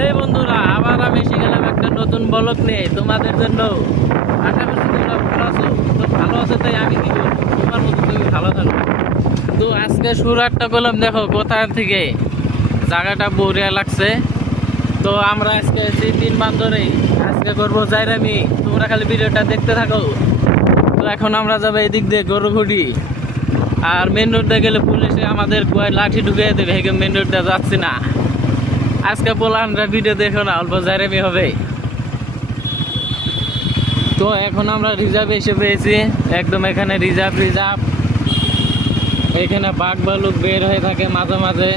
এই বন্ধুরা, আবার আমি এসে গেলাম একটা নতুন ব্লগ নিয়ে তোমাদের জন্য। আশা করছি তোমরা ভালো আছো। তো ভালো আছো তাই আমি দিব তোমার মতো, তুমি ভালো থাকো। তো আজকে শুরুটা করলাম, দেখো কোথা থেকে, জায়গাটা বড়িয়া লাগছে। তো আমরা আজকে এসেছি 3 বান্দরেই, আজকে করবো জাইরামি। তোমরা খালি ভিডিওটা দেখতে থাকো। তো এখন আমরা যাবো এদিক দিয়ে গরুঘুটি, আর মেন রোড দিয়ে গেলে পুলিশে আমাদের কুয়ায় লাঠি ঢুকিয়ে দেবে। মেন রোড দিয়ে যাচ্ছি না আজকে। পোলানরা ভিডিও দেখো না, অল্প জাইরামি হবে। তো এখন আমরা রিজার্ভে এসে পেয়েছি, একদম এখানে রিজার্ভ। এখানে বাঘ ভালুক বের হয়ে থাকে মাঝে মাঝে।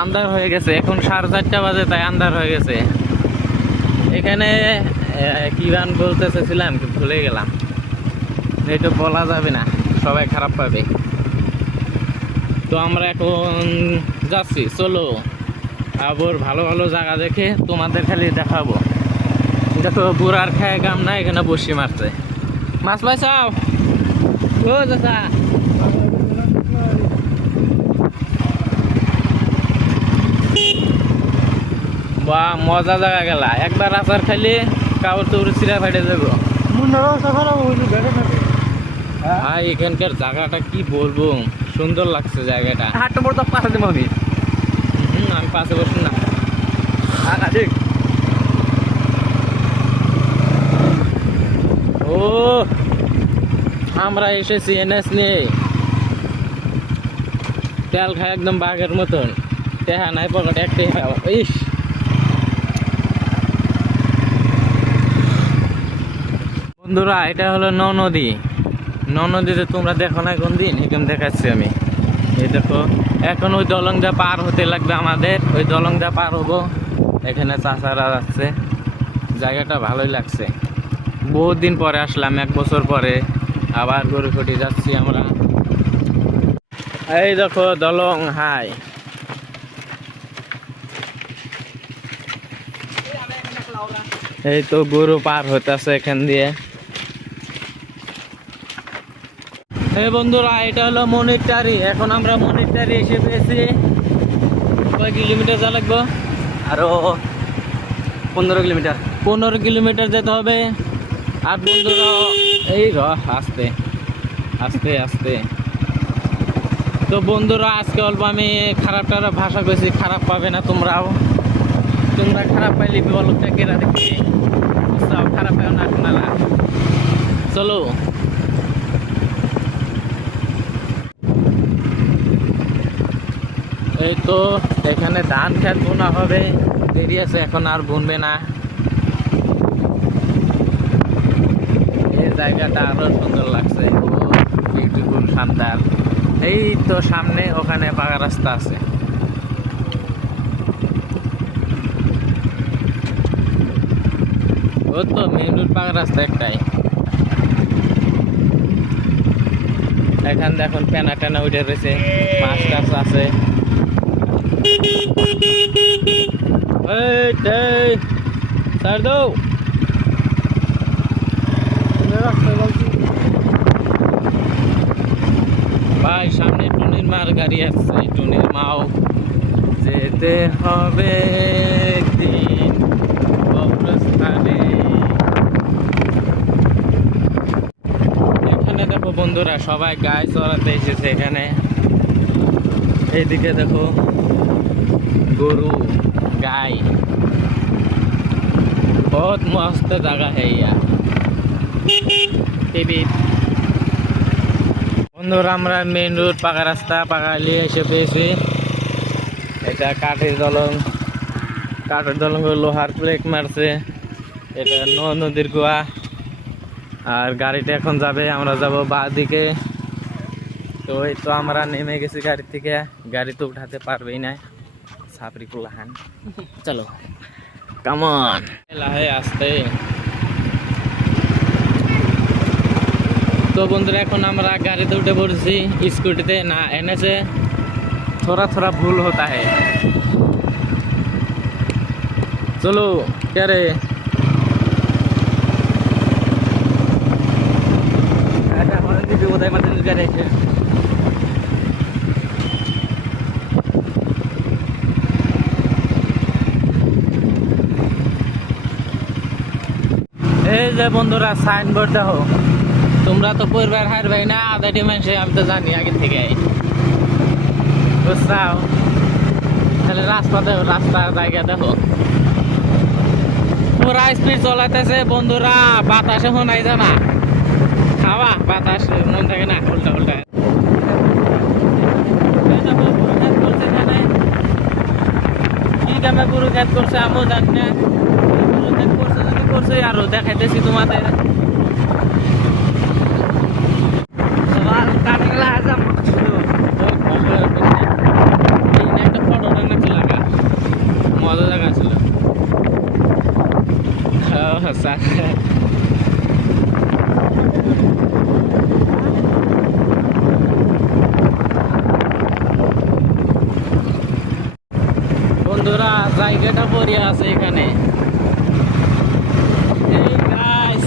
আন্ধার হয়ে গেছে, এখন 4:30 বাজে, তাই আন্ধার হয়ে গেছে। এখানে কি গান বলতে চেয়েছিলাম ভুলে গেলাম, এটা বলা যাবে না, সবাই খারাপ পাবে। তো আমরা এখন যাচ্ছি, চলো আবার ভালো ভালো জায়গা দেখে তোমাদের খালি দেখাবো। দেখো বুড়ার খায় গাম না, এখানে বসি মারছে। মাছ পাইছাও ও চাচা? বা মজা জায়গা গেলা, একবার আচার খাইলে কাপড় চোপড় চিরা ফাটে যাবো। ভাই এখানকার জায়গাটা কি বলবো, সুন্দর লাগছে জায়গাটা। হাটটা বড় তো পাশে দেবো আমি। আমি পাশে বসি না। ঠিক। ও আমরা এসেছি এনএস নিয়ে, তেল খায় একদম বাঘের মতন। টেহা নাই পকেটে, একটাই ইস। বন্ধুরা এটা হলো নদী। নদীতে তোমরা দেখো না কোন দিন, এখানে দেখাচ্ছি আমি। এই দেখো এখন ওই দলংটা পার হতে লাগবে আমাদের, ওই দলংটা পার হবো। এখানে চাষারা যাচ্ছে, জায়গাটা ভালোই লাগছে। বহুত দিন পরে আসলাম, 1 বছর পরে আবার গরুখুটি যাচ্ছি আমরা। এই দেখো দলং, হাই। এই তো গরু পার হইতেছে এখান দিয়ে। এই বন্ধুরা এটা হলো মনিটারি, এখন আমরা মনিটারি এসে পেয়েছি। কয় কিলোমিটার যা লাগবে? আরো 15 কিলোমিটার। 15 কিলোমিটার যেতে হবে। আর বন্ধুরা এই আস্তে আস্তে আস্তে। তো বন্ধুরা আজকে অল্প আমি খারাপ ভাষা কইছি, খারাপ পাবে না তোমরাও। তোমরা খারাপ পাইলে বলটা কেনা দেখি, খারাপ পাও না আপনারা। চলো এই তো এখানে ধান খেত বোনা হবে, দেরি আছে, এখন আর বুনবে না। এই জায়গাটা আরো সুন্দর লাগছে, বিউটিফুল, শানদার। এই তো সামনে ওখানে পাকা রাস্তা আছে। ও তো মেইন রোড, পাকা রাস্তা একটাই। এখান দেখুন পেনা টেনা উঠে রয়েছে, মাছ টাছ আছে। ভাই সামনে টুনির মার গাড়ি আসছে, টুনির মাও। যেতে হবে একদিন কবরস্থানে। এখানে দেখো বন্ধুরা সবাই গায়ে চড়াতে এসেছে এখানে। এইদিকে দেখো গরু গাই, बहुत मस्त जगह है यार। বন্ধুরা আমরা মেইন রোড, পাকা রাস্তা, পাকালি এসে পেয়েছি। এটা কাঠের দলং, কাঠের দলং লোহার প্লেট মারছে। এটা নদীর কুয়া। আর গাড়িটা এখন যাবে, আমরা যাব বাঁ দিকে। তো এই তো আমরা নেমে গেছি গাড়ি থেকে, গাড়ি তো উঠাতে পারবেই না, ছাপরি কুলাহান। চলো কামন, লাহে আসতে। তো বন্ধুরা এখন আমরা গাড়িতে উঠে পড়েছি, স্কুটিতে না এনেছে। थोड़ा थोड़ा भूल होता है। चलो क्या रे, उदय मंदिर करे এই যে বন্ধুরা সাইনবোর্ড দেখো, তোমরা তো পরিবার হার ভাই না আদাটি মানুষে, আমি তো জানি আগে থেকে, বুঝছাও? তাহলে রাস্তা দেখো, রাস্তার জায়গা দেখো, পুরা স্পিড চলাইতেছে বন্ধুরা, বাতাসে শোনাই যায় না, খাওয়া বাতাস মন থাকে না, উল্টা উল্টা। কি কামে গরু খেত করছে আমিও জানি না, গরু খেত করছে যদি করছে, আরো দেখাইতেছি তোমাদের। একটা ফটো টানাতে লাগা মজা জায়গা ছিল। বন্ধুরা জায়গাটা পড়ে আছে এখানে। Hey guys,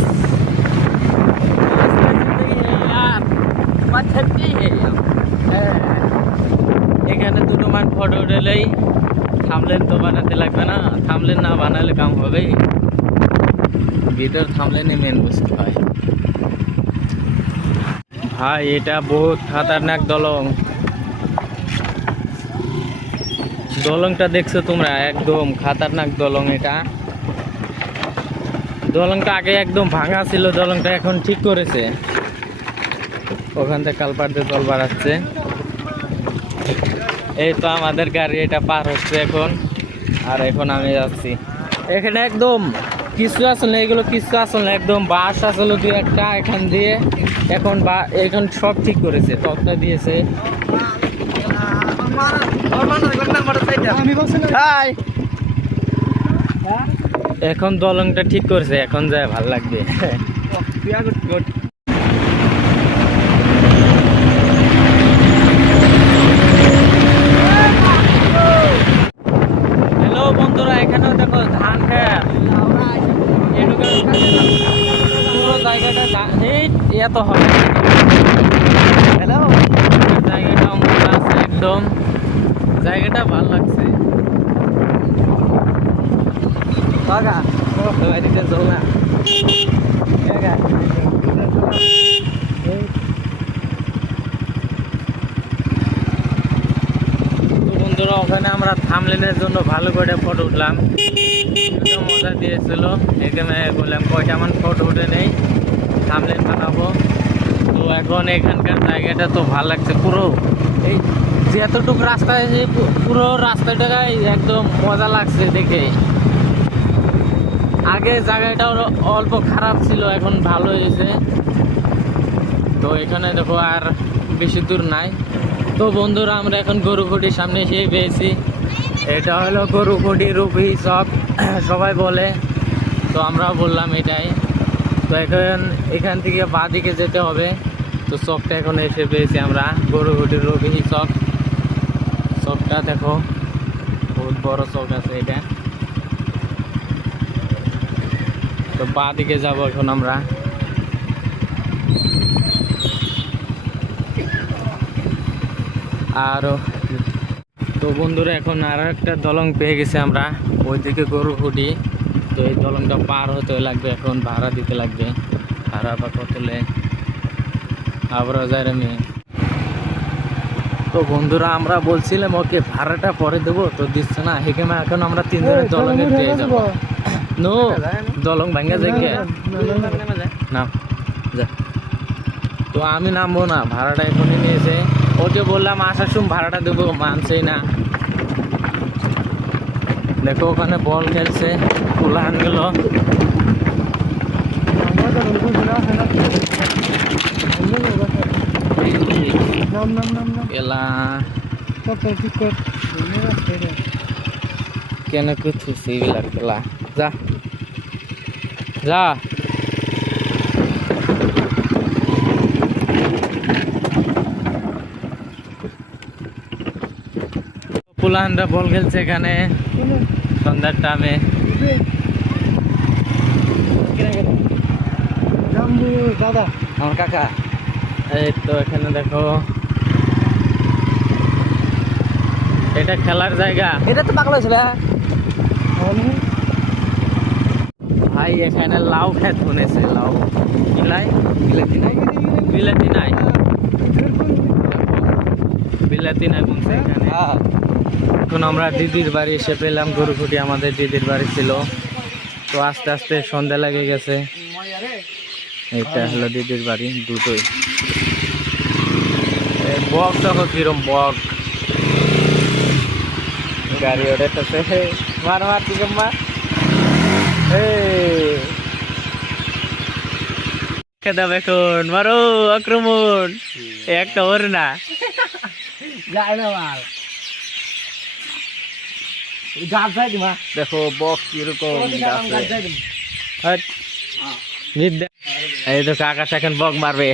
এখানে দুটো মান ফটো উঠেলেই থামলেন তো বানাতে লাগবে না, থামলেন না বানালে কাম হবে, ভিতর থামলেনই মেন বস্তু হয় ভাই। এটা বহুত খাতারনাক দলং, দলংটা দেখছো তোমরা, একদম খাতারনাক দলং। এটা দলংটা আগে একদম ভাঙা ছিল, দলংটা এখন ঠিক করেছে। ওখান থেকে কালপার দিয়ে জল বাড়াচ্ছে। এই তো আমাদের গাড়ি এটা পার হচ্ছে এখন, আর এখন আমি যাচ্ছি। এখানে একদম কিছু আসলে, এগুলো কিছু আসলে একদম বাস আসলে দু একটা এখান দিয়ে, এখন এখন সব ঠিক করেছে, তকটা দিয়েছে। এখন দলংটা ঠিক করছে, এখন যায় ভাল লাগবে। হ্যালো বন্ধুরা, এখানেও দেখো ধান খেত, পুরো জায়গাটা এত হবে। হ্যালো, জায়গাটা মজা আছে একদম, জায়গাটা ভালো লাগছে। বন্ধুরা ওখানে আমরা থামলেনের জন্য ভালো করে ফটো উঠলাম, মজা দিয়েছিল। এখানে বললাম কয়টা মান ফটো উঠে নেই, থামলেন বানাবো। তো এখন এখানকার জায়গাটা তো ভালো লাগছে, পুরো এই যতটুকু রাস্তা আছে পুরো রাস্তাটাই একদম মজা লাগছে দেখে। আগে জায়গাটা অল্প খারাপ ছিল, এখন ভালো হয়েছে। তো এখানে দেখো আর বেশি দূর নাই। তো বন্ধুরা আমরা এখন গরুকুটির সামনে এসে পেয়েছি। এটা হলো গরুকুটি রূপী চক সবাই বলে, তো আমরাও বললাম এটাই। তো এখন এখান থেকে বাঁ দিকে যেতে হবে। তো চকটা এখন এসে পেয়েছি আমরা, গরুকুটি রূপী চক। চকটা দেখো বহুত বড় চক আছে এটা। তো বাঁ দিকে যাবো এখন আমরা। আর তো বন্ধুরা এখন আর একটা দলং পেয়ে গেছি আমরা, ওইদিকে গরুকুটি। তো এই দলংটা পার হতে লাগবে, এখন ভাড়া দিতে লাগবে। ভাড়া বা কতলে আবার যায় আমি। তো বন্ধুরা আমরা বলছিলাম ওকে ভাড়াটা পরে দেবো, তো দিচ্ছে না। এখানে এখন আমরা তিনজনের দলঙে পেয়ে যাবো। নো দলং ভাঙ্গা যায় না, যা। তো আমি নামবো না, ভাড়াটা এখনই নিয়েছে। ওকে বললাম আসার সময় ভাড়াটা দেবো, মানছেই না। দেখো ওখানে বল খেলছে, উলান গেল। কেন কিছু সিভিলার খেলা, যা যা। পুলানরা বল খেলছে এখানে সন্ধ্যার টাইমে। দাদা আমার কাকা, এই তো এখানে দেখো এটা খেলার জায়গা। এটা তো পাগল হয়েছিল। ভাই এখানে লাউ খেত বনেছে, লাউ কিলাই বিলাতি নাই বিলাতি নাই, বিলাতি নাই বুনছে এখানে। এখন আমরা দিদির বাড়ি এসে পেলাম, গরুকুটি আমাদের দিদির বাড়ি ছিল। তো আস্তে আস্তে সন্ধ্যা লেগে গেছে। এটা হলো দিদির বাড়ি, দুটোই। এই বক দেখো কিরম বক, গাড়ি ওঠাতেছে, মার মার দিকে মার। খেদাম এখন, মারো আক্রমণ, একটা ওর না যায় না মাল গাছ যায় দিমা দেখো বক কিরকম গাছে। দিম হাট, নিদ দে। এই দেখো আকাশ এখন বক মারবে।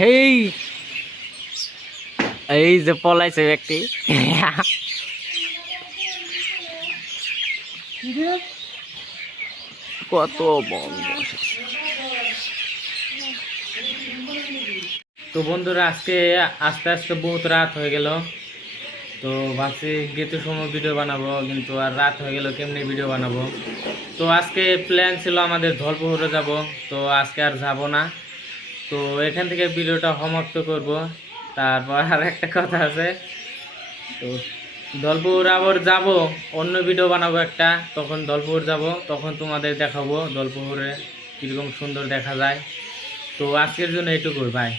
এই যে পলাইছে ব্যক্তি, কত বক বসেছে। তো বন্ধুরা আজকে আস্তে আস্তে বহুত রাত হয়ে গেল। তো ভাবছি গেতে সময় ভিডিও বানাবো, কিন্তু আর রাত হয়ে গেল, কেমনি ভিডিও বানাবো। তো আজকে প্ল্যান ছিল আমাদের ধলপুরে যাব, তো আজকে আর যাব না। তো এখান থেকে ভিডিওটা সমাপ্ত করব। তারপর আর একটা কথা আছে, তো ধলপুর আবার যাব, অন্য ভিডিও বানাবো একটা, তখন ধলপুর যাব, তখন তোমাদের দেখাবো ধলপুরে কীরকম সুন্দর দেখা যায়। তো আজকের জন্য এইটুকুই, বাই।